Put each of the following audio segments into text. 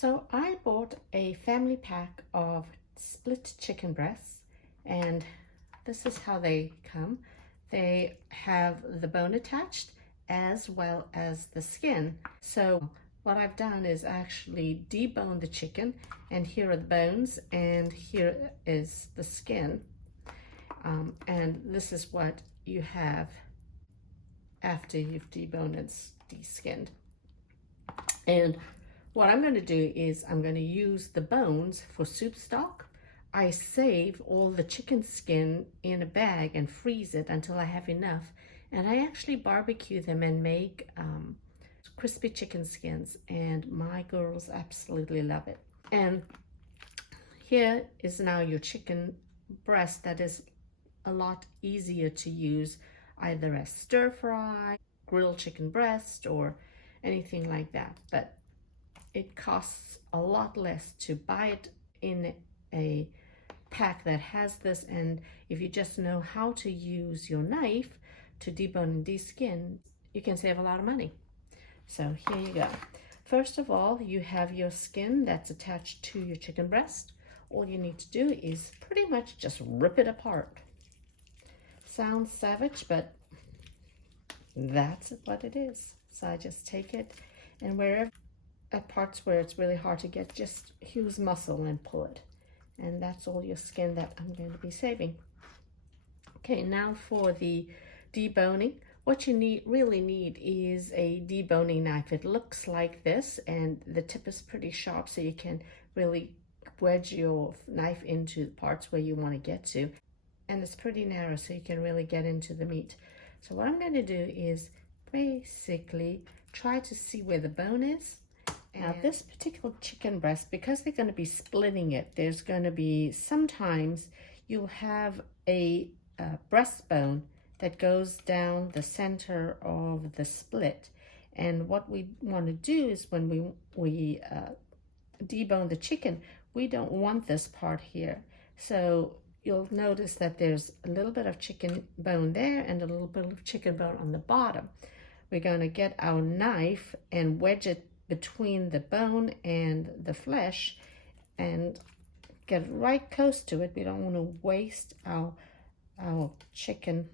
So I bought a family pack of split chicken breasts, and this is how they come. They have the bone attached as well as the skin. So what I've done is actually debone the chicken, and here are the bones and here is the skin. And this is what you have after you've deboned and deskinned. And what I'm going to do is I'm going to use the bones for soup stock. I save all the chicken skin in a bag and freeze it until I have enough. And I actually barbecue them and make crispy chicken skins. And my girls absolutely love it. And here is now your chicken breast that is a lot easier to use either as stir fry, grilled chicken breast, or anything like that. But it costs a lot less to buy it in a pack that has this, and if you just know how to use your knife to debone and deskin, you can save a lot of money. So here you go. First of all, you have your skin that's attached to your chicken breast. All you need to do is pretty much just rip it apart. Sounds savage, but that's what it is. So I just take it, and wherever at parts where it's really hard to get, just use muscle and pull it. And that's all your skin that I'm going to be saving. Okay, now for the deboning. What you really need is a deboning knife. It looks like this, and the tip is pretty sharp, so you can really wedge your knife into the parts where you want to get to. And it's pretty narrow, so you can really get into the meat. So what I'm going to do is basically try to see where the bone is. Now this particular chicken breast, because they're going to be splitting it, there's going to be, sometimes you'll have a breastbone that goes down the center of the split. And what we want to do is when we debone the chicken, we don't want this part here. So you'll notice that there's a little bit of chicken bone there and a little bit of chicken bone on the bottom. We're going to get our knife and wedge it between the bone and the flesh and get right close to it. We don't want to waste our chicken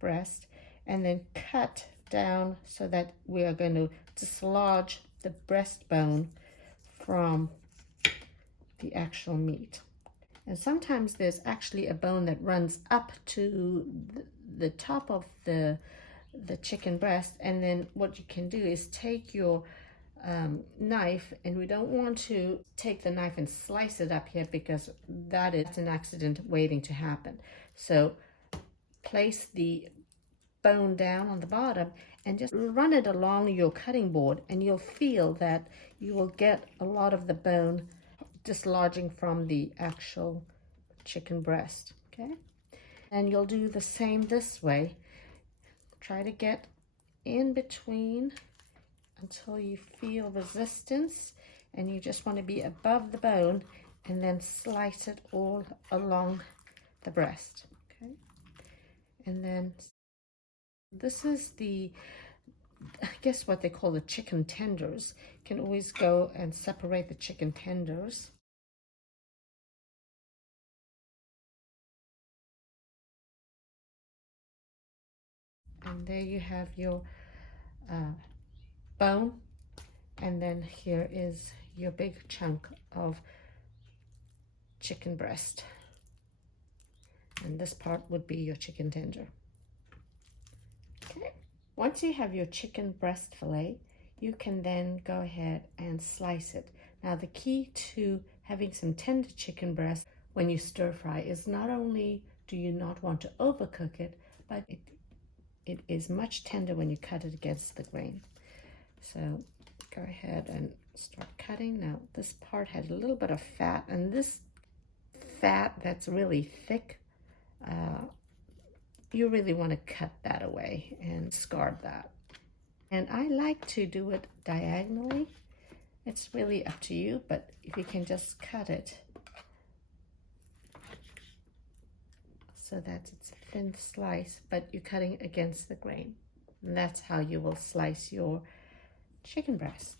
breast, and then cut down so that we are going to dislodge the breastbone from the actual meat. And sometimes there's actually a bone that runs up to the top of the chicken breast, and then what you can do is take your knife, and we don't want to take the knife and slice it up here because that is an accident waiting to happen. So place the bone down on the bottom and just run it along your cutting board, and you'll feel that you will get a lot of the bone dislodging from the actual chicken breast. Okay, and you'll do the same this way. Try to get in between until you feel resistance, and you just want to be above the bone, and then slice it all along the breast. Okay, and then this is the, I guess what they call the chicken tenders. You can always go and separate the chicken tenders. And there you have your bone, and then here is your big chunk of chicken breast, and this part would be your chicken tender. Okay, once you have your chicken breast fillet, you can then go ahead and slice it. Now the key to having some tender chicken breast when you stir fry is not only do you not want to overcook it, but it is much tender when you cut it against the grain. So go ahead and start cutting. Now this part had a little bit of fat, and this fat that's really thick, you really want to cut that away and discard that. And I like to do it diagonally. It's really up to you, but if you can just cut it so that it's a thin slice, but you're cutting against the grain. And that's how you will slice your chicken breast.